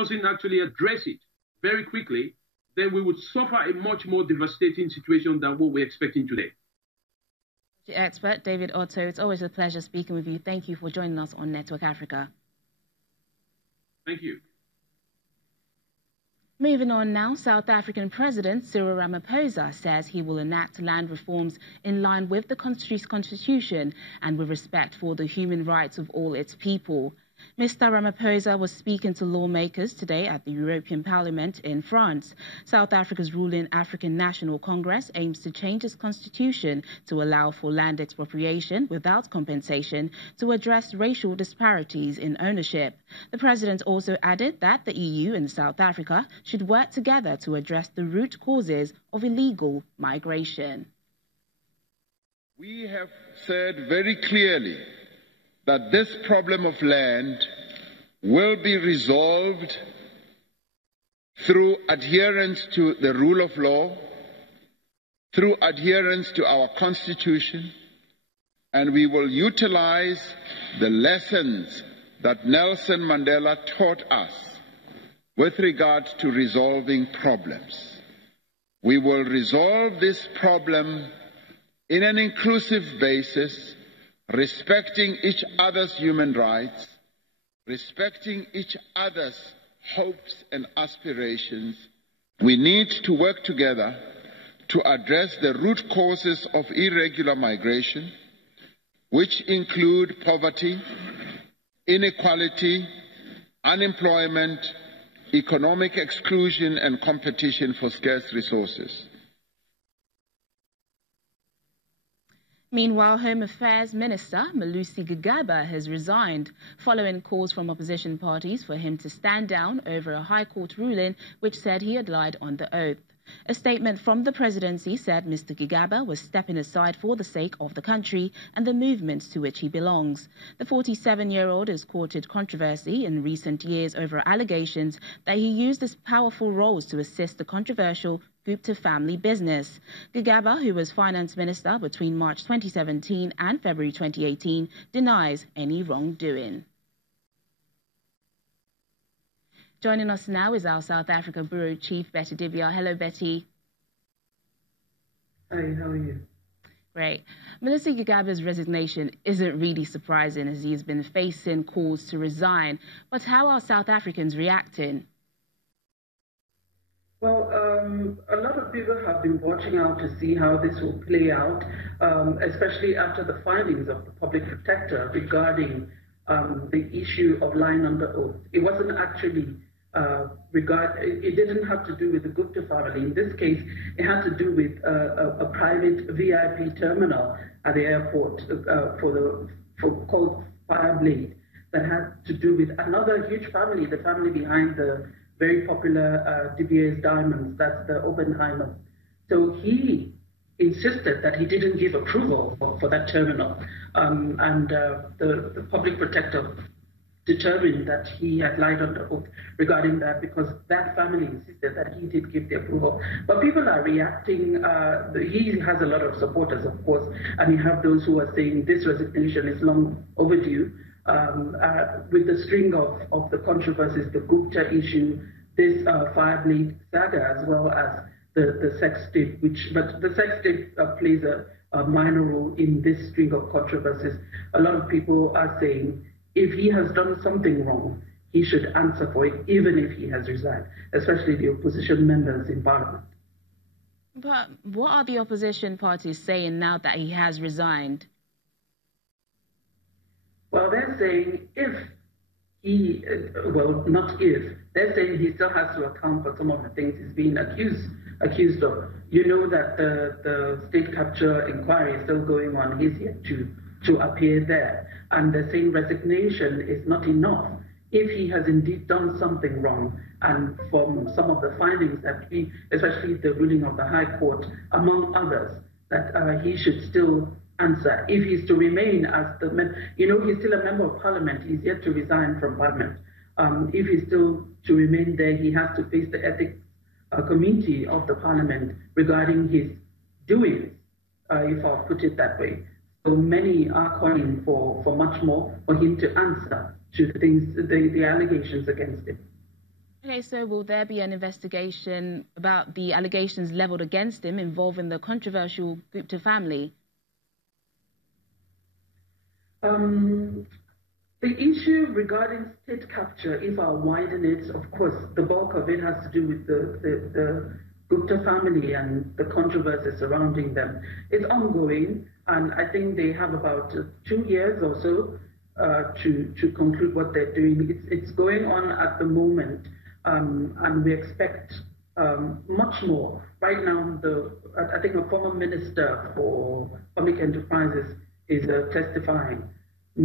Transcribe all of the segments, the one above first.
doesn't actually address it very quickly, then we would suffer a much more devastating situation than what we're expecting today. Expert David Otto, it's always a pleasure speaking with you. Thank you for joining us on Network Africa. Thank you. Moving on now, South African President Cyril Ramaphosa says he will enact land reforms in line with the country's constitution and with respect for the human rights of all its people. Mr. Ramaphosa was speaking to lawmakers today at the European Parliament in France. South Africa's ruling African National Congress aims to change its constitution to allow for land expropriation without compensation to address racial disparities in ownership. The president also added that the EU and South Africa should work together to address the root causes of illegal migration. We have said very clearly that this problem of land will be resolved through adherence to the rule of law, through adherence to our Constitution, and we will utilize the lessons that Nelson Mandela taught us with regard to resolving problems. We will resolve this problem in an inclusive basis, respecting each other's human rights, respecting each other's hopes and aspirations. We need to work together to address the root causes of irregular migration, which include poverty, inequality, unemployment, economic exclusion, and competition for scarce resources. Meanwhile, Home Affairs Minister Malusi Gigaba has resigned following calls from opposition parties for him to stand down over a High Court ruling which said he had lied on the oath. A statement from the presidency said Mr. Gigaba was stepping aside for the sake of the country and the movement to which he belongs. The 47-year-old has courted controversy in recent years over allegations that he used his powerful roles to assist the controversial Gupta family business. Gigaba, who was finance minister between March 2017 and February 2018, denies any wrongdoing. Joining us now is our South Africa Bureau Chief, Betty Dibia. Hello, Betty. Hi, how are you? Great. Malusi Gigaba's resignation isn't really surprising as he's been facing calls to resign. But how are South Africans reacting? Well, a lot of people have been watching out to see how this will play out, especially after the findings of the public protector regarding the issue of lying under oath. It wasn't actually it didn't have to do with the Gupta family. In this case, it had to do with a private VIP terminal at the airport called Fireblade that had to do with another huge family, the family behind the very popular De Beers Diamonds, that's the Oppenheimers. So he insisted that he didn't give approval for that terminal, and the public protector determined that he had lied under oath regarding that because that family insisted that he did give the approval. But people are reacting. He has a lot of supporters, of course, and you have those who are saying this resignation is long overdue. With the string of the controversies, the Gupta issue, this Fireblade saga, as well as the sex tape, but the sex tape plays a minor role in this string of controversies. A lot of people are saying if he has done something wrong, he should answer for it, even if he has resigned, especially the opposition members in Parliament. But what are the opposition parties saying now that he has resigned? Well, they're saying not if, they're saying he still has to account for some of the things he's being accused of. You know that the state capture inquiry is still going on. He's yet to appear there. And they're saying resignation is not enough if he has indeed done something wrong. And from some of the findings that especially the ruling of the High Court, among others, that he should still answer. If he's to remain as he's still a member of Parliament. He's yet to resign from Parliament. If he's still to remain there, he has to face the ethics committee of the Parliament regarding his doings, if I'll put it that way. So many are calling for much more, for him to answer to the allegations against him. Okay, so will there be an investigation about the allegations leveled against him involving the controversial Gupta family? The issue regarding state capture, if I widen it, of course, the bulk of it has to do with the Gupta family and the controversy surrounding them. It's ongoing, and I think they have about 2 years or so to conclude what they're doing. It's going on at the moment, and we expect much more. Right now, I think a former minister for public enterprises is testifying. A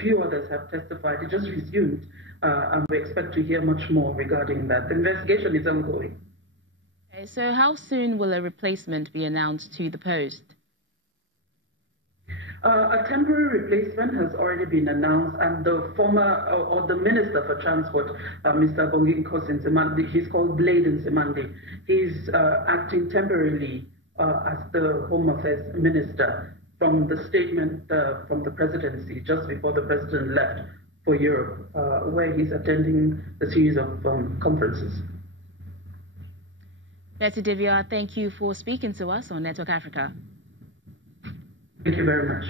few others have testified. It just resumed, and we expect to hear much more regarding that. The investigation is ongoing. Okay, so how soon will a replacement be announced to the post? A temporary replacement has already been announced, and the former or the Minister for Transport, Mr. Bonginkosi Nzimande, he's called Blade Nzimande. He's acting temporarily as the Home Affairs Minister from the statement from the presidency just before the president left for Europe, where he's attending a series of conferences. Betty Divya, thank you for speaking to us on Network Africa. Thank you very much.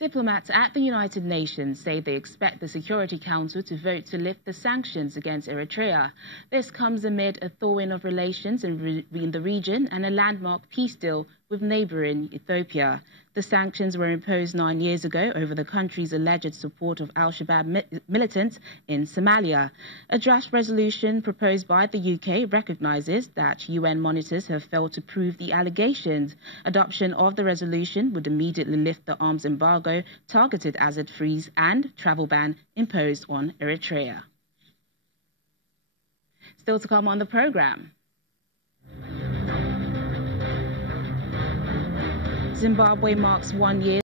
Diplomats at the United Nations say they expect the Security Council to vote to lift the sanctions against Eritrea. This comes amid a thawing of relations in the region and a landmark peace deal with neighbouring Ethiopia. The sanctions were imposed 9 years ago over the country's alleged support of al-Shabaab militants in Somalia. A draft resolution proposed by the UK recognises that UN monitors have failed to prove the allegations. Adoption of the resolution would immediately lift the arms embargo, targeted asset freeze and travel ban imposed on Eritrea. Still to come on the programme. Zimbabwe marks 1 year